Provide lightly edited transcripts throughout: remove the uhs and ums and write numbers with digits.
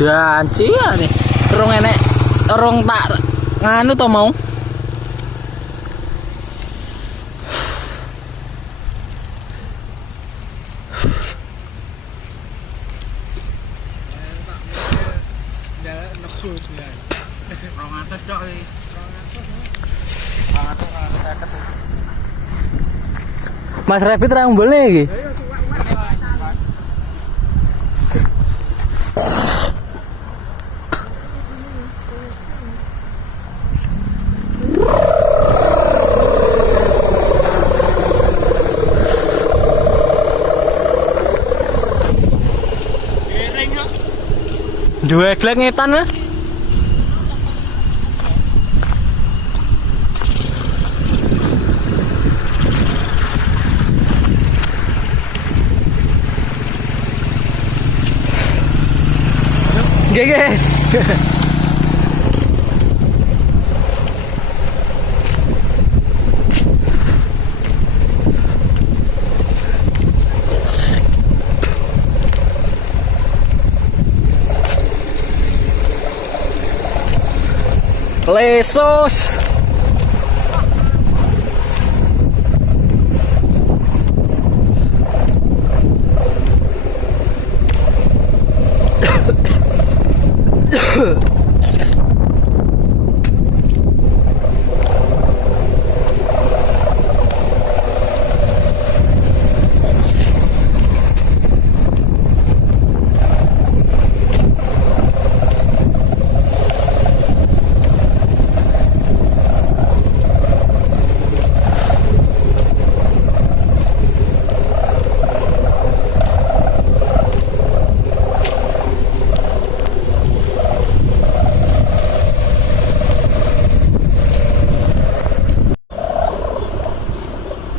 Danci ya nih. Rong enek rong tak nganu to mau. Mas Rapid ra boleh iki. Dua glek ngetan lah. Gege. Lesos.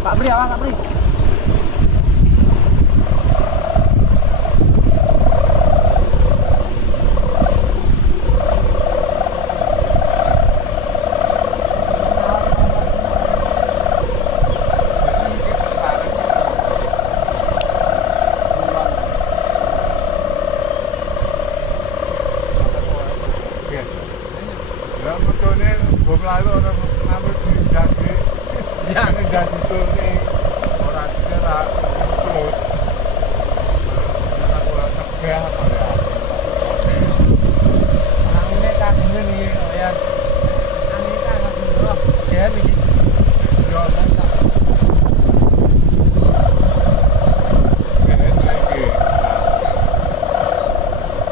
Kak Pri, Kak Pri. Ya metone bom lalu ora ngambil dadi. Ya nek dadi turne ora kira terus. Aku ora tegah apa ya. Angine kagene iki ya. Angine kagene lho. Ya iki. Yo tak.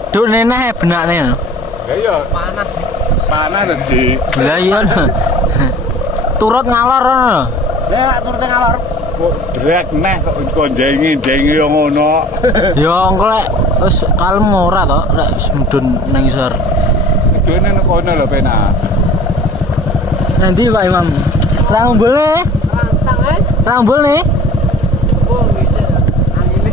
Duk neneh benakne. Ya iya Panas. Panas tadi. Lah iya. Turut ngalor ngono. Lah turut ngalor. Kok drek neh kok konjengi-jengi yo ngono. Ya engko lek wis kalem ora to, lek mudhun nang isor. Dene nang kono lho penak. Nanti Pak Imam. Rambul nih. Rantang Rambul nih. Oh gitu. Angin.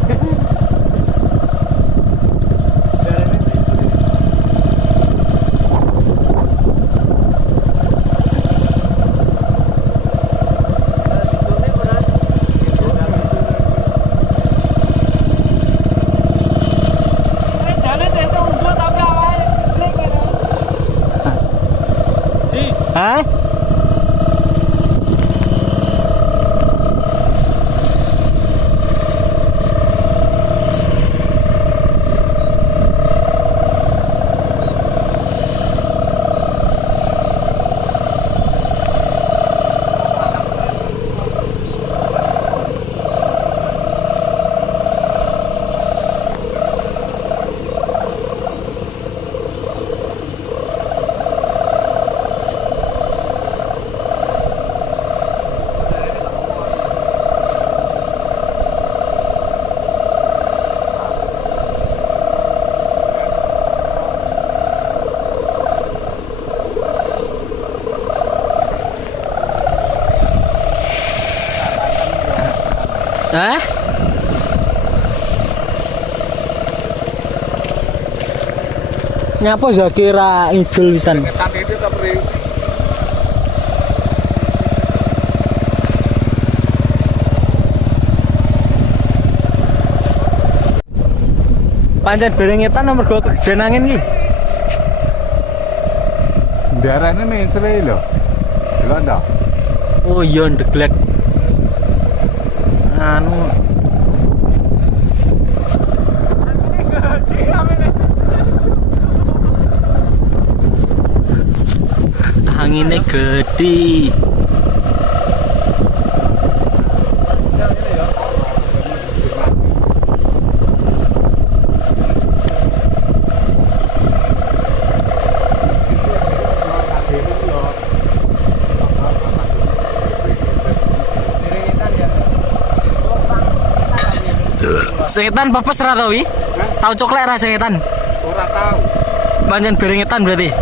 Hah? Hah? Nyapa Zakira ngidul pisan. Ketan itu ta Pri. Pancen berengetan nomor go kegedean angin ki. Darahnya mesre lho. Delok ndak? Oh iya ndeglek. Anu anginnya gede. Sengetan pepes ra tau wi? Tahu coklat ra sengetan? Ora tahu. Pancen berengetan berarti.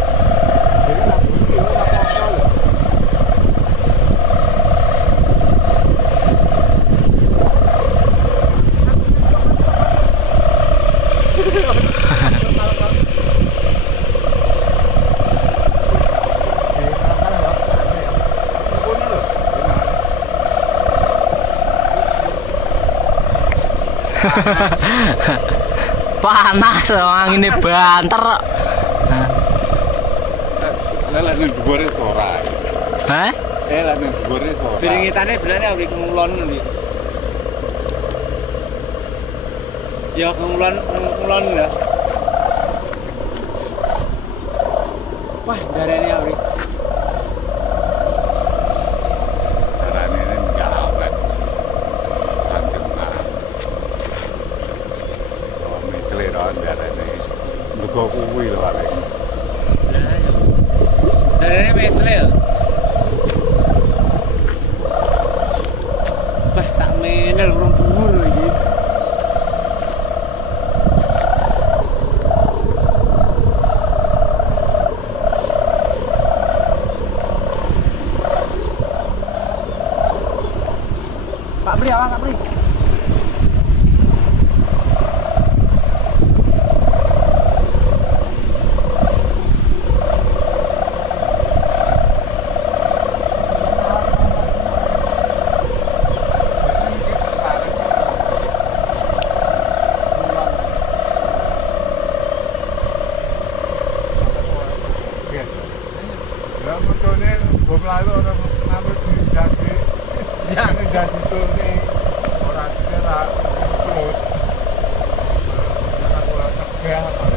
Panas anginnya banter. Lah nek dhuwure ora. Hah? Lah nek dhuwure ora. Beringitane belane awake ngulon ndi. Ya ngulon ya. Wah, darane awake. Darane ini enggak awet. Sampai enggak. Oh, mikir darane. Mergo kuwi lho arek. Lah ya. Darane mesle ya. Wah, sak menel urung dhuwur lho iki. Pak Pri, awak Pak Pri. Lah montone bom lalu ora ngambil di dadi. Ya nek dadi turne ora kira terus. Ora tegah.